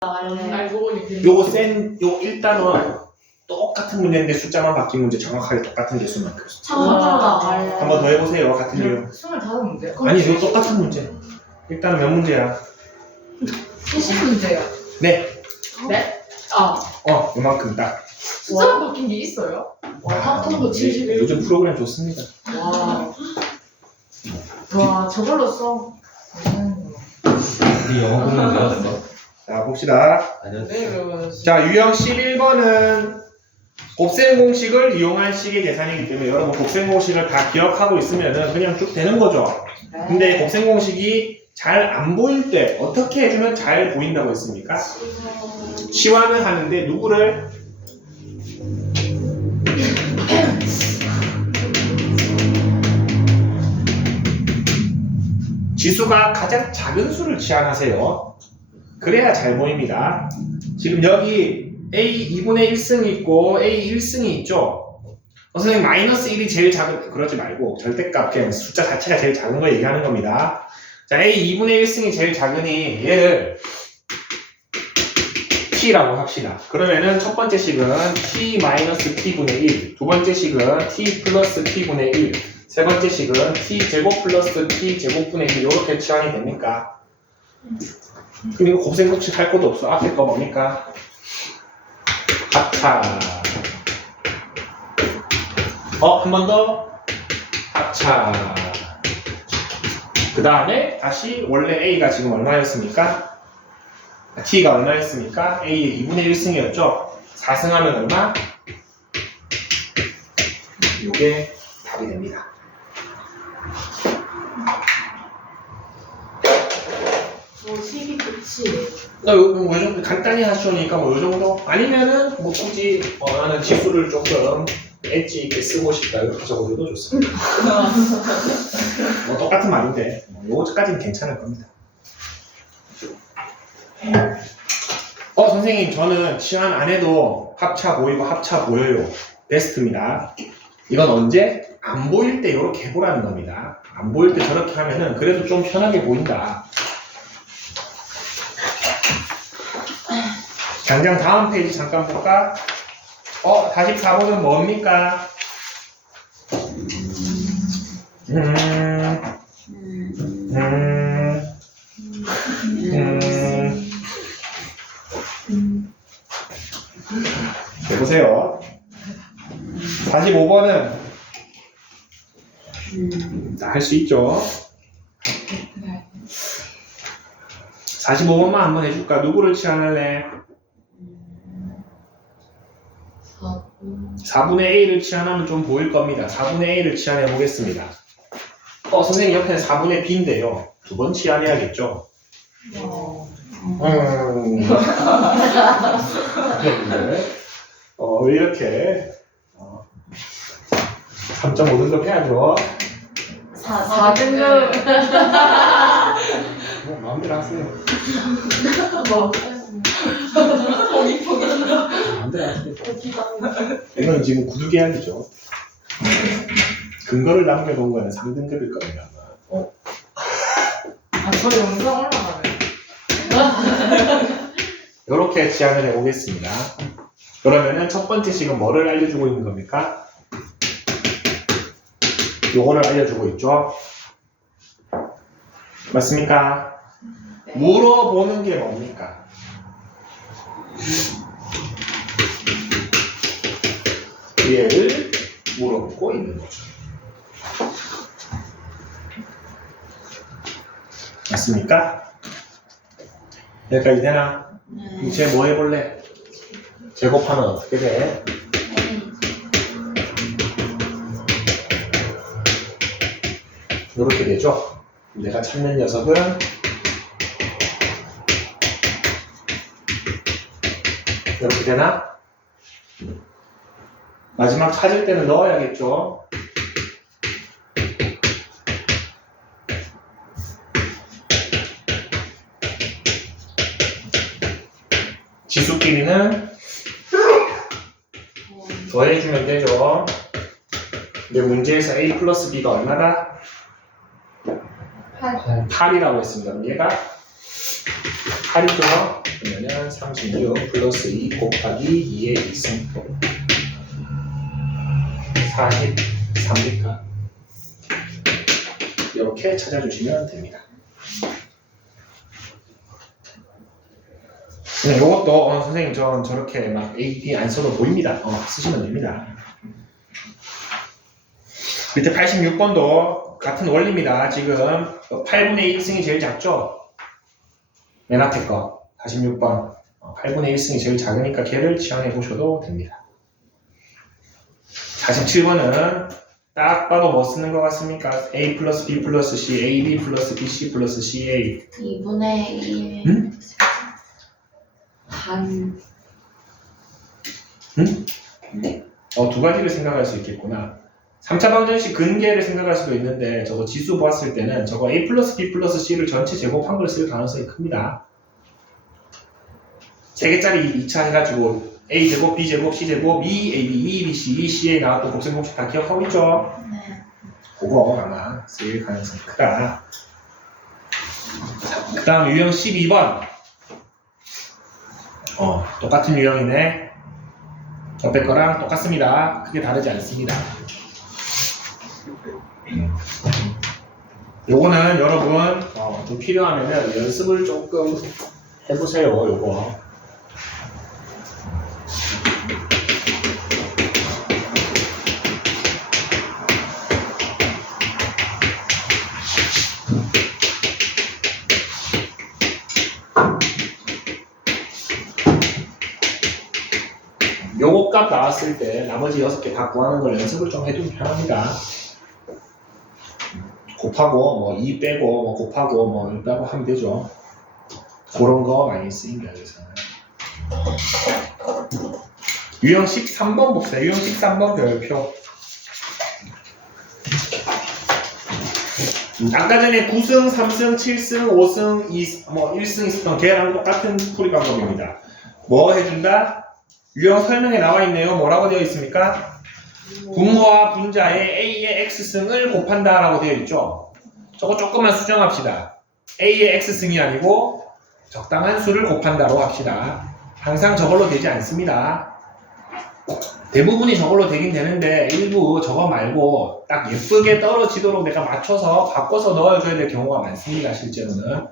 알고 보니 요 일단은 똑같은 문제인데 숫자만 바뀐 문제 정확하게 똑같은 개수만큼. 한 번 더 해보세요. 같은 이유. 25문제? 아니 이거 똑같은 문제. 일단은 몇 문제야? 70문제요. 네. 네? 요만큼 딱. 숫자가 바뀐 게 있어요? 합동도 71. 요즘 프로그램 좋습니다. 와, 저걸로 써. 우리 영어 공부 배웠어. 자 봅시다. 네, 그러면. 자 유형 11번은 곱셈 공식을 이용한 식의 계산이기 때문에 여러분 곱셈 공식을 다 기억하고 있으면은 그냥 쭉 되는 거죠. 근데 곱셈 공식이 잘 안 보일 때 어떻게 해주면 잘 보인다고 했습니까? 시화는 하는데 누구를? 지수가 가장 작은 수를 치환하세요. 그래야 잘 보입니다. 지금 여기 A 2분의 1승이 있고 A 1승이 있죠. 선생님 마이너스 1이 제일 작은, 그러지 말고 절대값 그냥 숫자 자체가 제일 작은 거 얘기하는 겁니다. 자, A 2분의 1승이 제일 작으니 얘를 T라고 합시다. 그러면은 첫 번째 식은 T 마이너스 T분의 1, 두 번째 식은 T 플러스 T분의 1, 세 번째 식은 T 제곱 플러스 T 제곱분의 1 이렇게 치환이 됩니까? 그럼 이거 곱셈 공식 할 것도 없어. 앞에 거 뭡니까? 합차. 한 번 더. 합차. 그 다음에 다시 원래 A가 지금 얼마였습니까? T가 얼마였습니까? A의 2분의 1승이었죠? 4승하면 얼마? 이게 답이 됩니다. 식이 끝이. 요 정도 간단히 하시오니까 요 정도? 아니면은 굳이 나는 지수를 조금 엣지 있게 쓰고 싶다 이렇게 적어도 좋습니다. 똑같은 말인데 요거까지는 괜찮을 겁니다. 선생님 저는 치환 안 해도 합차 보이고 합차 보여요. 베스트입니다. 이건 언제? 안 보일 때 이렇게 해보라는 겁니다. 안 보일 때 저렇게 하면은 그래도 좀 편하게 보인다. 당장 다음 페이지 잠깐 볼까? 44번은 뭡니까? 해보세요. 45번은 할 수 있죠? 45번만 한번 해줄까? 누구를 치환할래? 4분의 A를 치환하면 좀 보일 겁니다. 4분의 A를 치환해 보겠습니다. 선생님 옆에는 4분의 B인데요. 두 번 치환해야겠죠? 이렇게 3.5등급 해야죠. 4등급. 마음대로 하세요. 마음대로 하세요. 이건 지금 구두계약이죠. 근거를 남겨놓은 거는 3등급일 겁니다. 저 영상 올라가네. 이렇게 치환을 해보겠습니다. 그러면은 첫 번째 식은 뭐를 알려주고 있는 겁니까? 요거를 알려주고 있죠. 맞습니까? 네. 물어보는 게 뭡니까? 얘를 물어보고 있는 거죠. 맞습니까? 여기까지 되나? 이제 뭐 해볼래? 제곱하면 어떻게 돼? 이렇게 되죠? 내가 찾는 녀석은 이렇게 되나? 마지막 찾을 때는 넣어야겠죠? 지수끼리는 더해주면 되죠. 근데 문제에서 A 플러스 B가 얼마다? 8이라고 했습니다. 얘가 8이죠. 그러면은 36 플러스 2 곱하기 2의 2승 43입니다. 이렇게 찾아주시면 됩니다. 이것도 선생님 전 저렇게 막 A, B 안 써도 보입니다. 쓰시면 됩니다. 밑에 86번도 같은 원리입니다. 지금 8분의 1승이 제일 작죠? 맨 앞에 거 46번 8분의 1승이 제일 작으니까 걔를 취향해 보셔도 됩니다. 47번은 딱 봐도 뭐 쓰는 것 같습니까? A 플러스 B 플러스 C, AB 플러스 BC 플러스 CA 2분의 1 응? 반. 응? 네. 두 가지를 생각할 수 있겠구나. 3차 방정식 근계를 생각할 수도 있는데 저거 지수 보았을 때는 저거 A 플러스 B 플러스 C를 전체 제곱한 걸 쓸 가능성이 큽니다. 3개짜리 2차 해가지고 A 제곱, B 제곱, C 제곱, E, A, B, E, B, C, E, C에 나왔던 곱셈공식 다 기억하고 있죠? 네. 그거 아마 쓸 가능성이 크다. 그 다음 유형 12번. 똑같은 유형이네. 옆에 거랑 똑같습니다. 크게 다르지 않습니다. 요거는 여러분 좀 필요하면은 연습을 조금 해보세요. 요거. 요거 값 나왔을 때 나머지 6개 다 구하는 걸 연습을 좀 해두면 편합니다. 곱하고 2 빼고 곱하고 1 빼고 하면 되죠. 그런 거 많이 쓰입니다. 여기서는. 유형 13번 봅시다. 유형 13번 별표. 아까 전에 9승, 3승, 7승, 5승, 1승 있었던 걔랑 똑같은 풀이 방법입니다. 뭐 해준다? 유형 설명에 나와 있네요. 뭐라고 되어 있습니까? 분모와 분자의 A의 X승을 곱한다 라고 되어 있죠. 저거 조금만 수정합시다. A의 X승이 아니고 적당한 수를 곱한다로 합시다. 항상 저걸로 되지 않습니다. 대부분이 저걸로 되긴 되는데 일부 저거 말고 딱 예쁘게 떨어지도록 내가 맞춰서 바꿔서 넣어줘야 될 경우가 많습니다. 실제로는.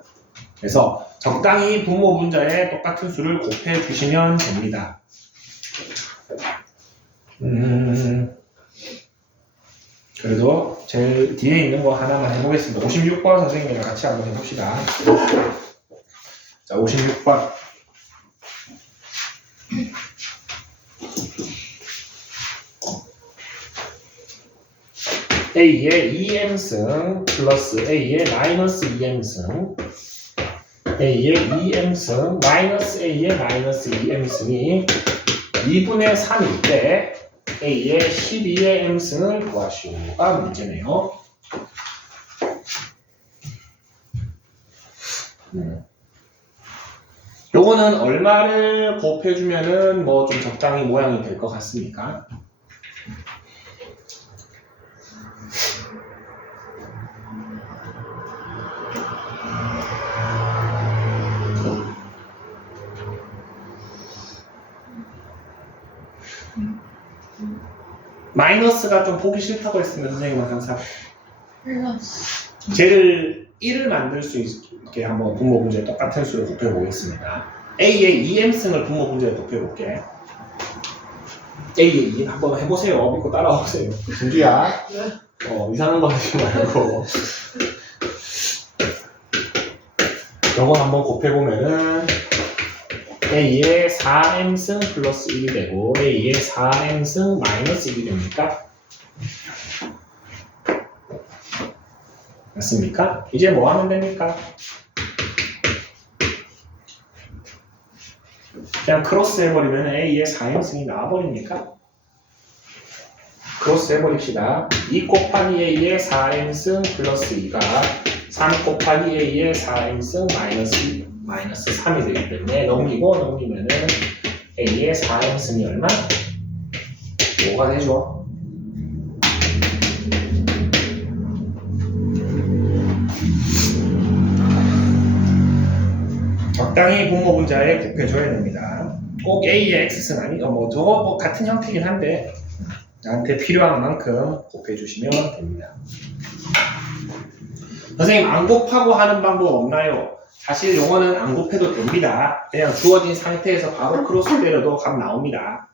그래서 적당히 분모 분자의 똑같은 수를 곱해 주시면 됩니다. 그래도 제일 뒤에 있는 거 하나만 해보겠습니다. 56번 선생님이랑 같이 한번 해봅시다. 자, 56번. A의 2m승 플러스 A의 마이너스 2m승 A의 2m승 마이너스 A의 마이너스 2m승이 2분의 3일 때 A의 12의 m승을 구하시오가 문제네요. 요거는 얼마를 곱해주면은 좀 적당히 모양이 될 것 같습니까? 마이너스가 좀 보기 싫다고 했으면 선생님은 항상 플러스. 쟤를 1을 만들 수 있게 한번 분모 분자에 똑같은 수를 곱해 보겠습니다. A의 2m승을 분모 분자에 곱해 볼게. A의 2 한번 해보세요. 믿고 따라오세요. 준주야. 이상한 거 하지 말고. 요거 한번 곱해 보면은 A의 4m승 플러스 1이 되고 A의 4m승 마이너스 1이 됩니까? 맞습니까? 이제 뭐 하면 됩니까? 그냥 크로스 해버리면 A의 4m승이 나와버립니까? 크로스 해버립시다. 2 곱하기 A의 4m승 플러스 2가 3 곱하기 A의 4m승 마이너스 3이 되기 때문에 넘기면은 A의 4m승이 얼마? 5가 되죠. 적당히 분모 분자에 곱해줘야 됩니다. 꼭 A의 X는 아니고 뭐 저거 뭐 같은 형태긴 한데 나한테 필요한 만큼 곱해주시면 됩니다. 선생님 안 곱하고 하는 방법 없나요? 사실 요거는 안 곱해도 됩니다. 그냥 주어진 상태에서 바로 크로스 때려도 값 나옵니다.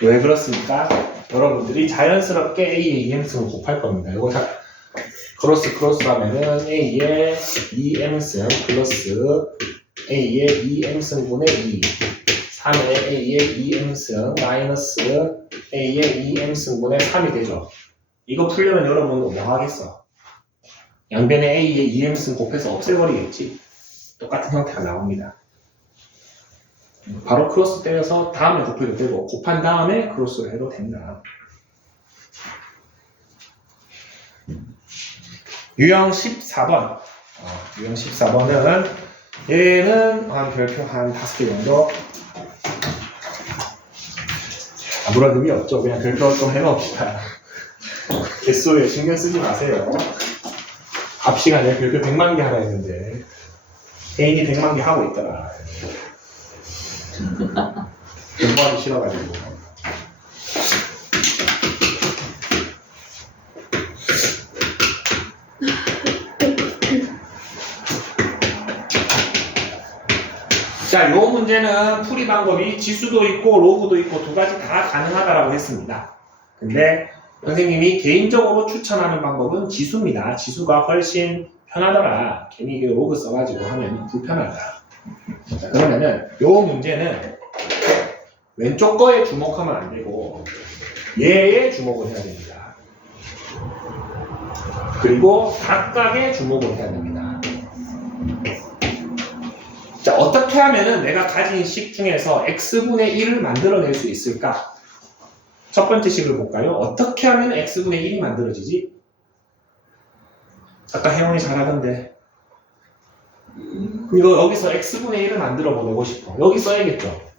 왜 그렇습니까? 여러분들이 자연스럽게 A의 EM승을 곱할 겁니다. 요거 다 크로스 하면은 A의 2M승 플러스 A의 2M승분의 2 3의 A의 2M승 마이너스 A의 2M승분의 3이 되죠. 이거 풀려면 여러분도 뭐 하겠어? 양변에 A의 2M승 곱해서 없애버리겠지. 똑같은 형태가 나옵니다. 바로 크로스 때려서 다음에 곱해도 되고 곱한 다음에 크로스를 해도 된다. 유형 14번. 유형 14번은 얘는 한 별표 한 5개 정도. 아무런 의미 없죠. 그냥 별표 좀 해놓읍시다. 개수에 신경 쓰지 마세요. 앞 시간에 별표 100만 개 하나 했는데 애인이 100만 개 하고 있더라. 공부하기 싫어가지고. 자, 요 문제는 풀이 방법이 지수도 있고 로그도 있고 두 가지 다 가능하다라고 했습니다. 근데 선생님이 개인적으로 추천하는 방법은 지수입니다. 지수가 훨씬 편하더라. 괜히 이게 로그 써가지고 하면 불편하다. 자, 그러면은 요 문제는 왼쪽 거에 주목하면 안 되고 얘에 주목을 해야 됩니다. 그리고 각각에 주목을 해야 됩니다. 자, 어떻게 하면은 내가 가진 식 중에서 x분의 1을 만들어낼 수 있을까? 첫 번째 식을 볼까요? 어떻게 하면 x분의 1이 만들어지지? 아까 혜원이 잘하던데. 이거 여기서 x분의 1을 만들어 보내고 싶어. 여기 써야겠죠?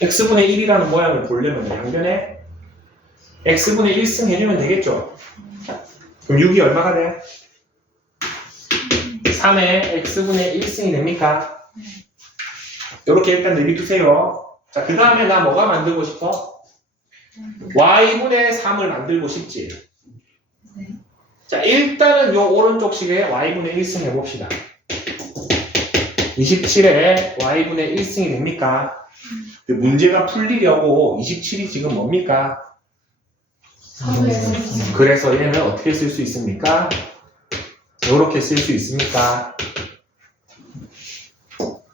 x분의 1이라는 모양을 보려면 양변에 x분의 1승 해주면 되겠죠? 그럼 6이 얼마가 돼? 3의 x분의 1승이 됩니까? 이렇게 일단 내비두세요. 자, 그 다음에 나 뭐가 만들고 싶어? y분의 3을 만들고 싶지. 자, 일단은 요 오른쪽 식에 y분의 1승 해봅시다. 27에 y분의 1승이 됩니까? 문제가 풀리려고 27이 지금 뭡니까? 그래서 얘는 어떻게 쓸 수 있습니까? 이렇게 쓸 수 있습니까?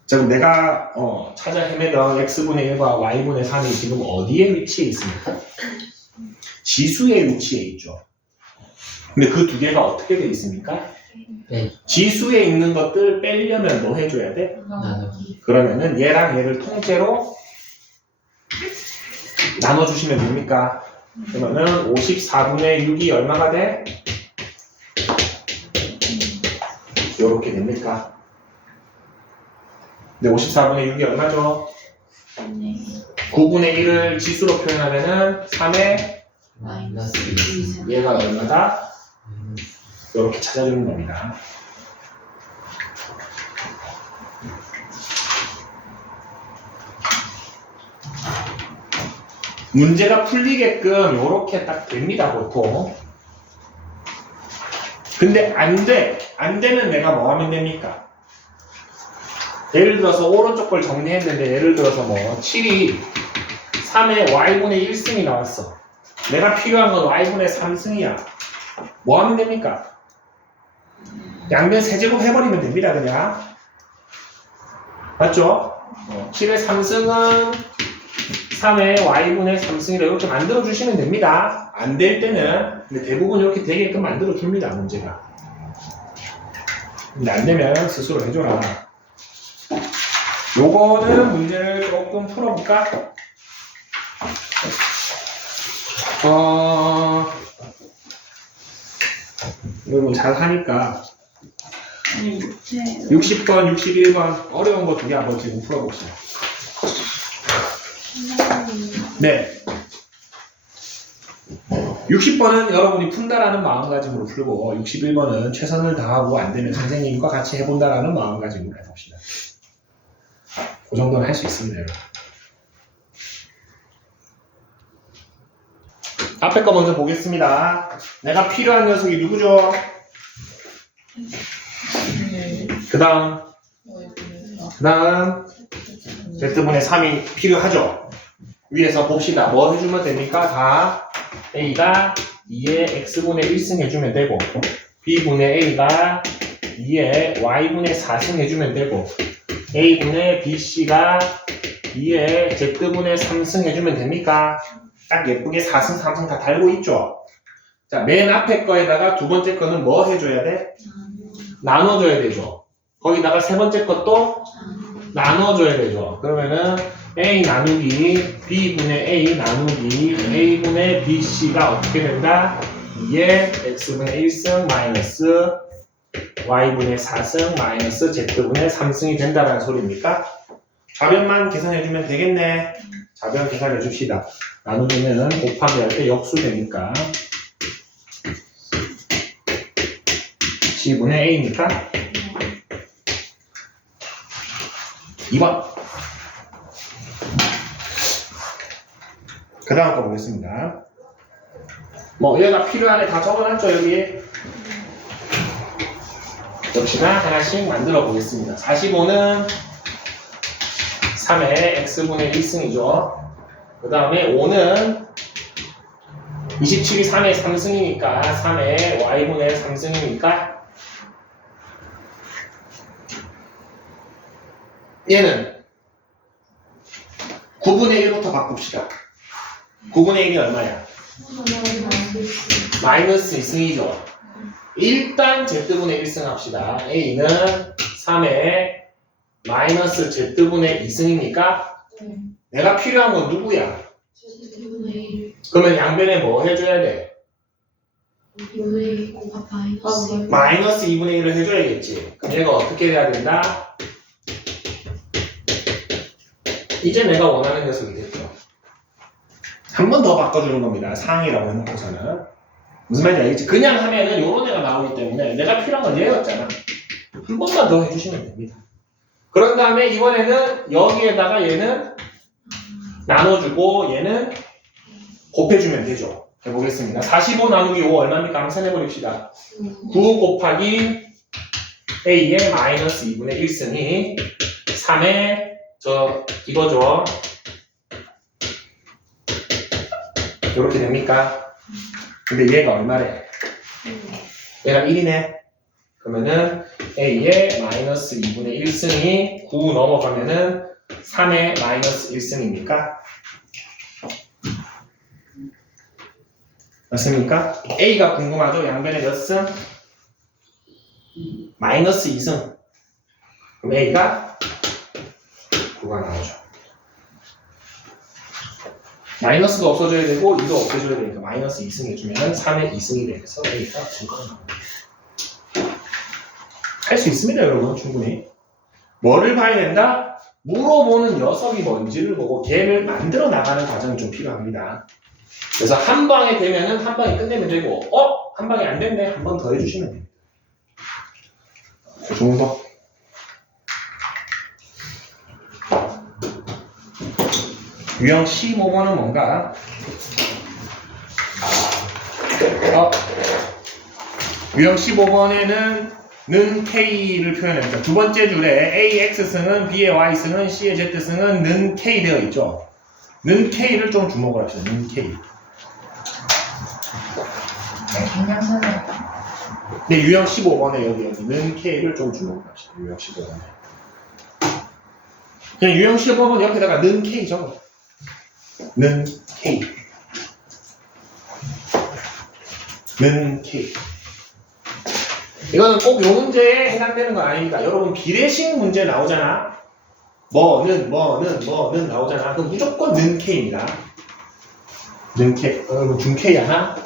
자, 그럼 내가 찾아 헤매던 x분의 1과 y분의 3이 지금 어디에 위치해 있습니까? 지수에 위치해 있죠. 근데 그 두 개가 어떻게 돼 있습니까? 네. 지수에 있는 것들 빼려면 뭐 해줘야 돼? 그러면은 얘랑 얘를 통째로 나눠주시면 됩니까? 그러면은 54분의 6이 얼마가 돼? 요렇게 됩니까? 근데 54분의 6이 얼마죠? 9분의 1을 지수로 표현하면은 3의 마이너스 얘가 얼마다? 요렇게 찾아주는 겁니다. 문제가 풀리게끔 요렇게 딱 됩니다, 보통. 근데 안 돼. 안 되면 내가 뭐 하면 됩니까? 예를 들어서 오른쪽 걸 정리했는데 예를 들어서 뭐 7이 3의 y분의 1승이 나왔어. 내가 필요한 건 y분의 3승이야. 뭐 하면 됩니까? 양변 세제곱 해버리면 됩니다, 그냥. 맞죠? 7의 3승은 3의 y분의 3승이라 이렇게 만들어주시면 됩니다. 안 될 때는, 근데 대부분 이렇게 되게끔 만들어줍니다, 문제가. 근데 안 되면 스스로 해줘라. 요거는 문제를 조금 풀어볼까? 여러분 잘 하니까 60번, 61번 어려운 거 두 개 한번 지금 풀어봅시다. 네. 60번은 여러분이 푼다라는 마음가짐으로 풀고 61번은 최선을 다하고 안 되면 선생님과 같이 해본다라는 마음가짐으로 해봅시다. 그 정도는 할 수 있습니다, 여러분. 앞에 거 먼저 보겠습니다. 내가 필요한 녀석이 누구죠? 그 다음 Z분의 3이 필요하죠. 위에서 봅시다. 뭐 해주면 됩니까? 다 A가 2의 X분의 1승 해주면 되고 B분의 A가 2의 Y분의 4승 해주면 되고 A분의 BC가 2의 Z분의 3승 해주면 됩니까? 딱 예쁘게 4승, 3승 다 달고 있죠? 자, 맨 앞에 거에다가 두 번째 거는 뭐 해줘야 돼? 나눠줘야 되죠. 거기다가 세 번째 것도 나눠줘야 되죠. 그러면은 A 나누기 B분의 A 나누기 A분의 BC가 어떻게 된다? 2의 X분의 1승 마이너스 Y분의 4승 마이너스 Z분의 3승이 된다는 소리입니까? 좌변만 계산해주면 되겠네. 좌변 계산해 줍시다. 나누기는 곱하기 할 때 역수되니까 C분의 A니까 2번. 그 다음 거 보겠습니다. 뭐 얘가 필요한 애 다 적어놨죠 여기? 역시나 하나씩 만들어 보겠습니다. 45는 3의 X분의 1승이죠. 그 다음에 5는 27이 3의 3승이니까 3의 Y분의 3승이니까 얘는 9분의 1부터 바꿉시다. 9분의 1이 얼마야? 마이너스 2승이죠. 일단 Z분의 1승 합시다. A는 3의 마이너스 Z분의 2승이니까 내가 필요한 건 누구야? 그러면 양변에 뭐 해줘야 돼? 마이너스 2분의 1을 해줘야겠지. 그럼 얘가 어떻게 돼야 된다? 이제 내가 원하는 녀석이 됐죠. 한 번 더 바꿔주는 겁니다. 상이라고 해놓고서는. 무슨 말인지 알겠지? 그냥 하면은 요런 애가 나오기 때문에 내가 필요한 건 얘였잖아. 한 번만 더 해주시면 됩니다. 그런 다음에 이번에는 여기에다가 얘는 나눠주고 얘는 곱해주면 되죠. 해보겠습니다. 45 나누기 5 얼마입니까? 한번 세내버립시다. 9 곱하기 A의 마이너스 2분의 1승이 3의 이거죠. 이렇게 됩니까? 근데 얘가 얼마래? 얘가 1이네. 그러면은 A의 마이너스 2분의 1승이 9 넘어가면은 3의 마이너스 1승입니까? 맞습니까? A가 궁금하죠? 양변에 몇 승? 마이너스 2승. 그럼 A가 9가 나오죠. 마이너스가 없어져야 되고 2도 없어져야 되니까 마이너스 2승 해주면 3의 2승이 돼서 A가 9가 나옵니다. 할 수 있습니다, 여러분. 충분히. 뭐를 봐야 된다? 물어보는 녀석이 뭔지를 보고 걔를 만들어 나가는 과정이 좀 필요합니다. 그래서 한 방에 되면은 한 방에 끝내면 되고, 한 방에 안 됐네. 한 번 더 해주시면 됩니다. 그 정도. 유형 15번은 뭔가? 유형 15번에는 는 K를 표현합니다. 두 번째 줄에 A, X승은 B의 Y승은 C의 Z승은 는 K 되어 있죠. 는 K를 좀 주목을 합시다. 는 K. 굉장하네요. 네, 유형 15번에 여기 는 K를 좀 주목을 합시다. 유형 15번에. 그냥 유형 15번 옆에다가 는 K 적어. 는 K. 는 K. 이거는 꼭 요 문제에 해당되는 건 아닙니다. 여러분 비례식 문제 나오잖아. 뭐는 나오잖아. 그럼 무조건 는 K입니다. 는 K. 준 K야 하?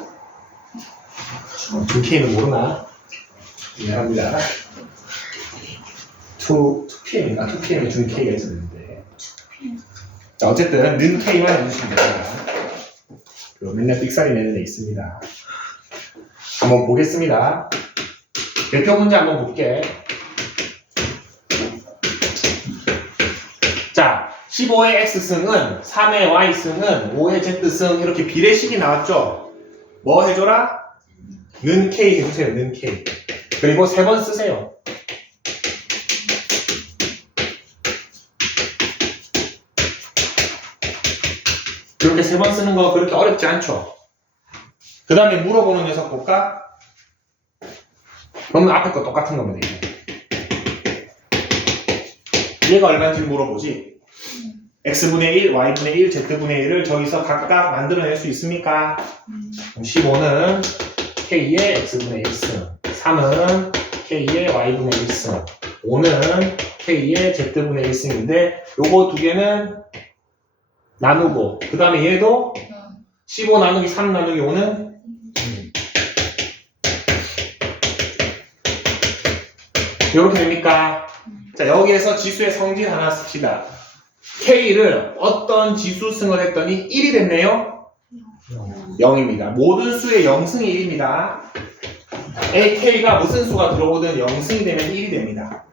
준 K는 모르나? 미안합니다. 2PM인가? 2PM에 준 K가 있었는데. 자, 어쨌든 는 K만 해주시면 됩니다. 맨날 삑사리 내는 애 있습니다. 한번 보겠습니다. 대표 문제 한번 볼게. 자, 15의 x승은 3의 y승은 5의 z승 이렇게 비례식이 나왔죠? 뭐 해줘라? 는 k 해주세요. 는 k. 그리고 3번 쓰세요. 그렇게 3번 쓰는 거 그렇게 어렵지 않죠? 그 다음에 물어보는 녀석 볼까? 그러면 앞에 거 똑같은 겁니다. 얘가 얼마인지 물어보지. x분의 1, y분의 1, z분의 1을 저기서 각각 만들어낼 수 있습니까? 15는 k의 x분의 1승, 3은 k의 y분의 1승, 5는 k의 z분의 1승인데 요거 두 개는 나누고 그 다음에 얘도 15 나누기 3 나누기 5는 이렇게 됩니까? 자, 여기에서 지수의 성질 하나 씁시다. K를 어떤 지수승을 했더니 1이 됐네요? 0입니다. 모든 수의 0승이 1입니다. K가 무슨 수가 들어오든 0승이 되면 1이 됩니다.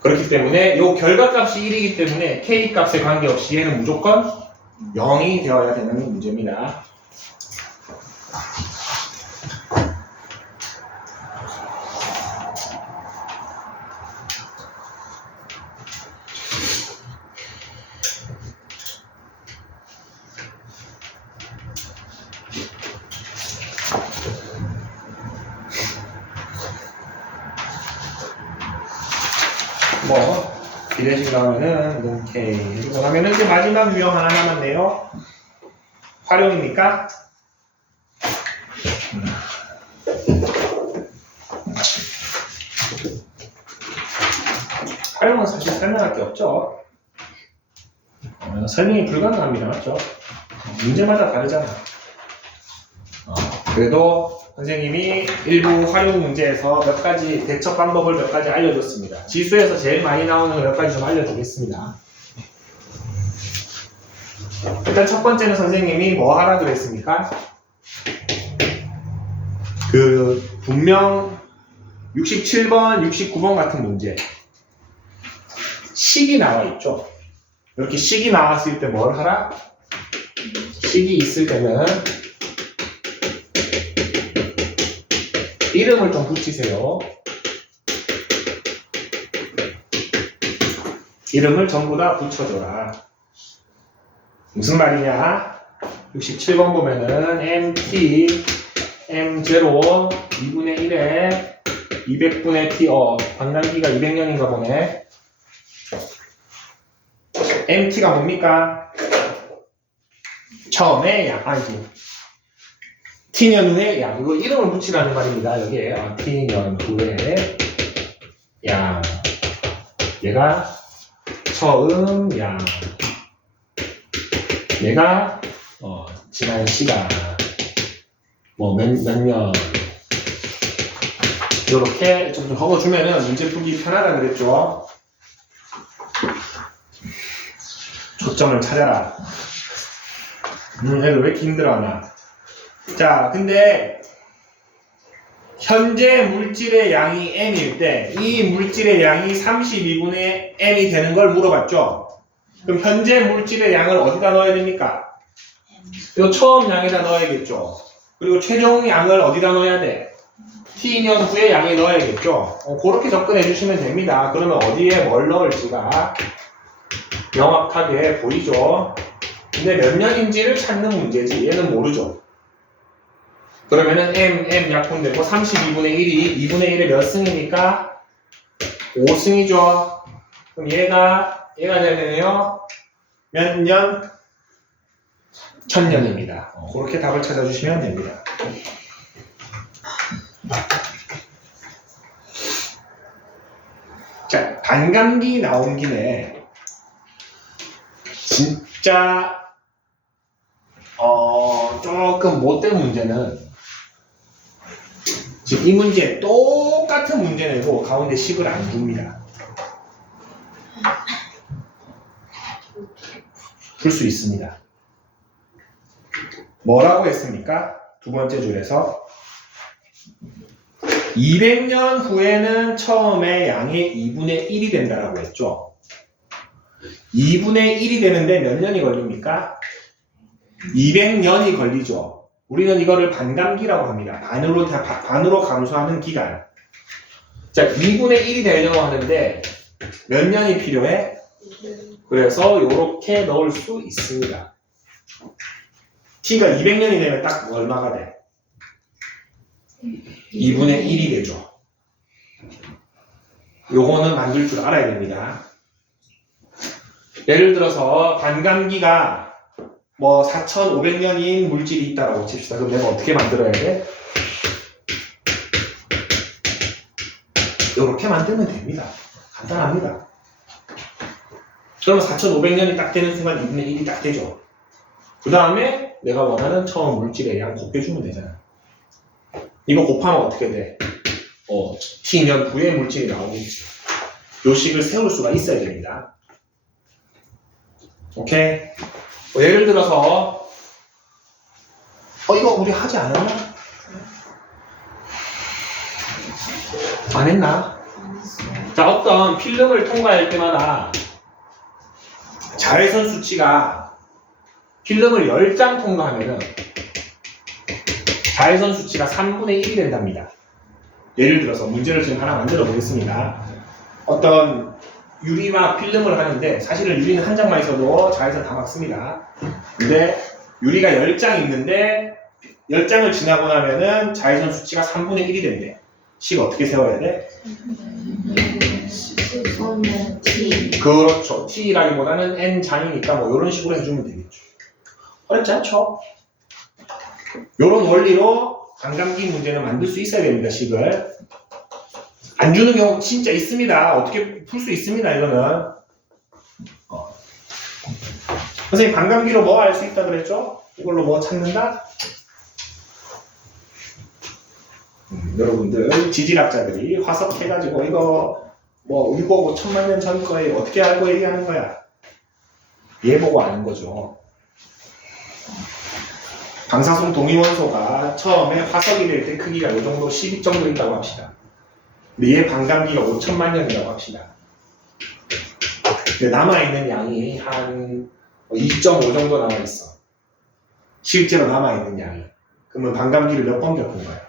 그렇기 때문에 이 결과값이 1이기 때문에 K 값에 관계없이 얘는 무조건 0이 되어야 되는 문제입니다. 뭐 비례식 나오면은 는 K 해주고 하면은 이제 마지막 유형 하나 남았네요. 활용입니까? 활용은 사실 설명할 게 없죠. 설명이 불가능합니다. 맞죠? 문제마다 다르잖아. 그래도 선생님이 일부 활용 문제에서 몇 가지 대처 방법을 몇 가지 알려줬습니다. 지수에서 제일 많이 나오는 몇 가지 좀 알려주겠습니다. 일단 첫 번째는 선생님이 뭐 하라 그랬습니까? 분명 67번, 69번 같은 문제 식이 나와 있죠. 이렇게 식이 나왔을 때 뭘 하라? 식이 있을 때는 이름을 좀 붙이세요. 이름을 전부 다 붙여줘라. 무슨 말이냐? 67번 보면은 MT, M0, 2분의 1에 200분의 T, 반감기가 200년인가 보네. MT가 뭡니까? 처음에 양, 아니지. T년 후에 양. 이거 이름을 붙이라는 말입니다. 여기에 T년 후에 양. 얘가 처음 양. 얘가 지난 시간. 몇 년. 이렇게 좀 적어주면은 문제 풀기 편하다 그랬죠. 초점을 찾아라. 애들 왜 이렇게 힘들어하나? 자, 근데 현재 물질의 양이 m일 때 이 물질의 양이 32분의 m이 되는 걸 물어봤죠? 그럼 현재 물질의 양을 어디다 넣어야 됩니까? 이 처음 양에다 넣어야겠죠? 그리고 최종 양을 어디다 넣어야 돼? t년 후에 양에 넣어야겠죠? 그렇게 접근해 주시면 됩니다. 그러면 어디에 뭘 넣을지가 명확하게 보이죠? 근데 몇 년인지를 찾는 문제지 얘는 모르죠. 그러면은 m 약분되고 32분의 1이 2분의 1의 몇 승이니까 5승이죠. 그럼 얘가 되면요 몇 년? 1000년입니다. 그렇게 답을 찾아주시면 됩니다. 자, 반감기 나온 김에 진짜 조금 못된 문제는 지금 이 문제 똑같은 문제 내고 가운데 식을 안 줍니다. 풀 수 있습니다. 뭐라고 했습니까? 두 번째 줄에서 200년 후에는 처음에 양의 2분의 1이 된다라고 했죠. 2분의 1이 되는데 몇 년이 걸립니까? 200년이 걸리죠. 우리는 이거를 반감기라고 합니다. 반으로 감소하는 기간. 자, 2분의 1이 되려고 하는데 몇 년이 필요해? 그래서 이렇게 넣을 수 있습니다. t가 200년이 되면 딱 얼마가 돼? 2분의 1이 되죠. 요거는 만들 줄 알아야 됩니다. 예를 들어서 반감기가 뭐 4,500년인 물질이 있다라고 칩시다. 그럼 내가 어떻게 만들어야 돼? 이렇게 만들면 됩니다. 간단합니다. 그러면 4,500년이 딱 되는 순간 2분의 1이 딱 되죠. 그 다음에 내가 원하는 처음 물질의 양 곱해주면 되잖아. 이거 곱하면 어떻게 돼? t년 후에 물질이 나오겠지. 요 식을 세울 수가 있어야 됩니다. 오케이? 예를 들어서 이거 우리 하지 않았나? 안 했나? 자, 어떤 필름을 통과할 때마다 자외선 수치가 필름을 10장 통과하면은 자외선 수치가 3분의 1이 된답니다. 예를 들어서 문제를 지금 하나 만들어 보겠습니다. 어떤 유리와 필름을 하는데 사실은 유리는 한 장만 있어도 자외선 다 막습니다. 근데 유리가 10장 있는데 10장을 지나고 나면은 자외선 수치가 3분의 1이 된대. 식 어떻게 세워야 돼? T. 그렇죠. t라기보다는 n장이니까 뭐 이런 식으로 해주면 되겠죠. 어렵지 않죠? 이런 원리로 반감기 문제는 만들 수 있어야 됩니다. 식을 안 주는 경우 진짜 있습니다. 어떻게 풀 수 있습니다. 이거는 선생님 반감기로 뭐 알 수 있다 그랬죠? 이걸로 뭐 찾는다? 여러분들 지질학자들이 화석 해가지고 이거 뭐 우리보고 1000만 년 전 거에 어떻게 알고 얘기하는 거야? 얘 보고 아는 거죠. 방사성 동위원소가 처음에 화석이 될 때 크기가 이 정도 10이 정도 있다고 합시다. 근데 얘 반감기가 5천만 년이라고 합시다. 근데 남아있는 양이 한 2.5 정도 남아있어. 실제로 남아있는 양이. 그러면 반감기를 몇 번 겪은 거야?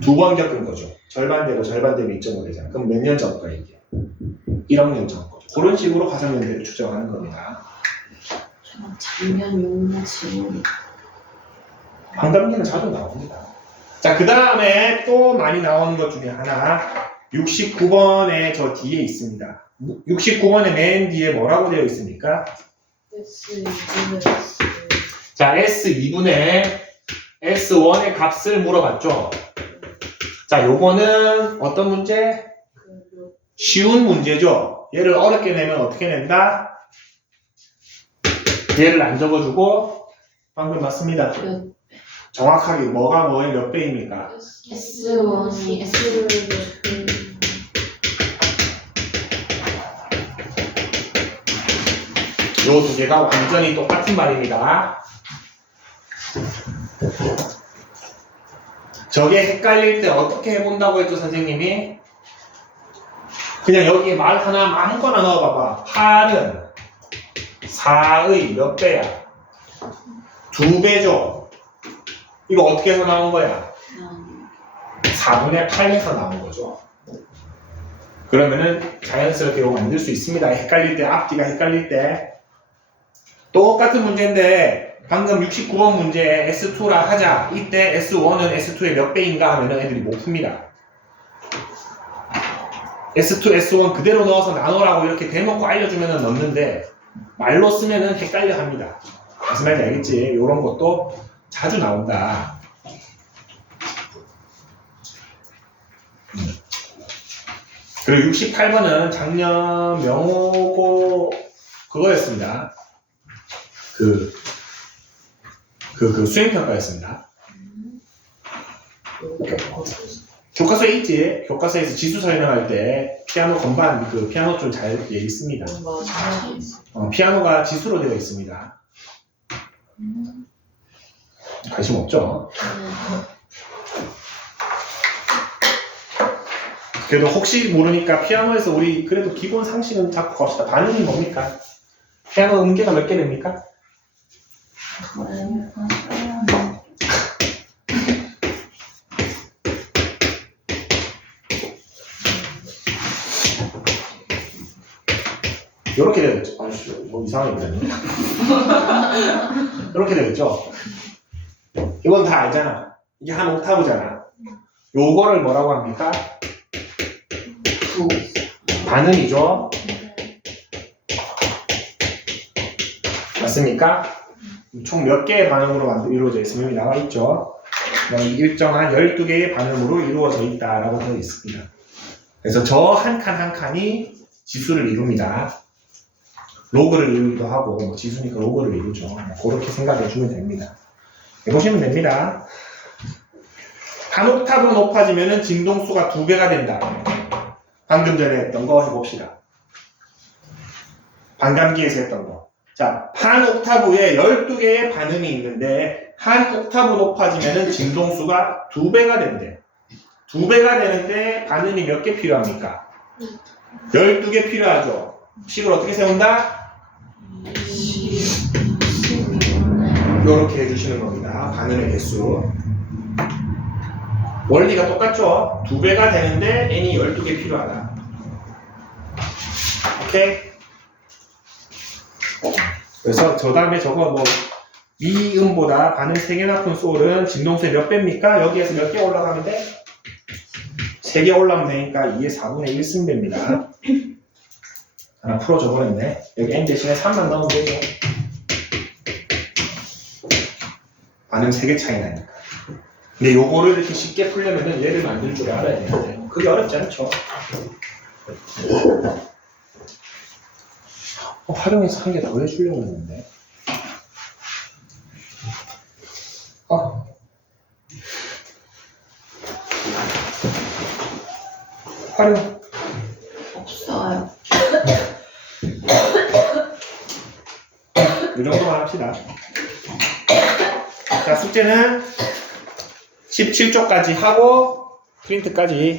2번 겪은 거죠. 절반 되고 절반 되면 2.5 되잖아. 그럼 몇 년 전 거야 이게? 1억 년 전 거죠. 그런 식으로 화석 연대를 추정하는 겁니다. 작년 용지문. 반감기는 자주 나옵니다. 자, 그 다음에 또 많이 나오는 것 중에 하나 69번에 저 뒤에 있습니다. 69번의 맨 뒤에 뭐라고 되어 있습니까? 자, S2분의 S1의 값을 물어봤죠. 자, 요거는 어떤 문제? 쉬운 문제죠. 얘를 어렵게 내면 어떻게 낸다? 얘를 안 적어주고 방금 맞습니다. 정확하게 뭐가 뭐의 몇 배입니까? S1이 S를 요 두 개가 완전히 똑같은 말입니다. 저게 헷갈릴 때 어떻게 해본다고 했죠, 선생님이? 그냥 여기에 말 하나 아무거나 넣어봐봐. 8은 4의 몇 배야? 2배죠. 이거 어떻게 해서 나온 거야? 4분의 8에서 나온 거죠. 그러면은 자연스럽게 이거 만들 수 있습니다. 헷갈릴 때, 앞뒤가 헷갈릴 때. 똑같은 문제인데 방금 69번 문제에 S2라 하자. 이때 S1은 S2의 몇 배인가 하면은 애들이 못 풉니다. S2, S1 그대로 넣어서 나누라고 이렇게 대놓고 알려주면은 넣는데 말로 쓰면은 헷갈려 합니다. 무슨 말인지 알겠지? 이런 것도 자주 나온다. 그리고 68번은 작년 명호고 그거였습니다. 그 수행평가였습니다. 교과서에 있지? 교과서에서 지수 설명할 때 피아노 건반, 그 피아노 좀 잘 되어 있습니다. 피아노가 지수로 되어 있습니다. 관심 없죠. 그래도 혹시 모르니까 피아노에서 우리 그래도 기본 상식은 잡고 갑시다. 반음이 뭡니까? 피아노 음계가 몇 개 됩니까? 요렇게 되겠죠. 아이씨, 뭐 이상하게 되네. 이렇게 되겠죠. 이건 다 알잖아. 이게 한 옥타브잖아. 요거를 뭐라고 합니까? 반음이죠. 맞습니까? 총 몇 개의 반음으로 이루어져 있으면 여기 나와 있죠. 일정한 12개의 반음으로 이루어져 있다라고 되어 있습니다. 그래서 저 한 칸 한 칸이 지수를 이룹니다. 로그를 이루기도 하고 뭐 지수니까 로그를 이루죠. 그렇게 생각해 주면 됩니다. 해보시면 됩니다. 한 옥타브 높아지면 진동수가 2배가 된다. 방금 전에 했던 거 해봅시다. 반감기에서 했던 거. 자, 한 옥타브에 12개의 반음이 있는데 한 옥타브 높아지면 진동수가 2배가 된대. 2배가 되는데 반음이 몇 개 필요합니까? 12개 필요하죠. 식을 어떻게 세운다? 이렇게 해주시는 겁니다. 반음의 개수. 원리가 똑같죠? 2배가 되는데 n이 12개 필요하다. 오케이? 그래서 저 다음에 저거 뭐 미음보다 반음 3개나 큰 소울은 진동수의 몇 배입니까? 여기에서 몇 개 올라가면 돼? 3개 올라오면 되니까 2의 4분의 1승배입니다. 하나 풀어줘 버렸네. 여기 n 대신에 3만 넣으면 되죠. 반음 3개 차이 나니까. 근데 요거를 이렇게 쉽게 풀려면은 얘를 만들 줄 알아야 되는데 그게 어렵지 않죠. 활용해서 한 개 더 해주려고 했는데. 활용. 없어요. 이 정도만 합시다. 자, 숙제는 17쪽까지 하고 프린트까지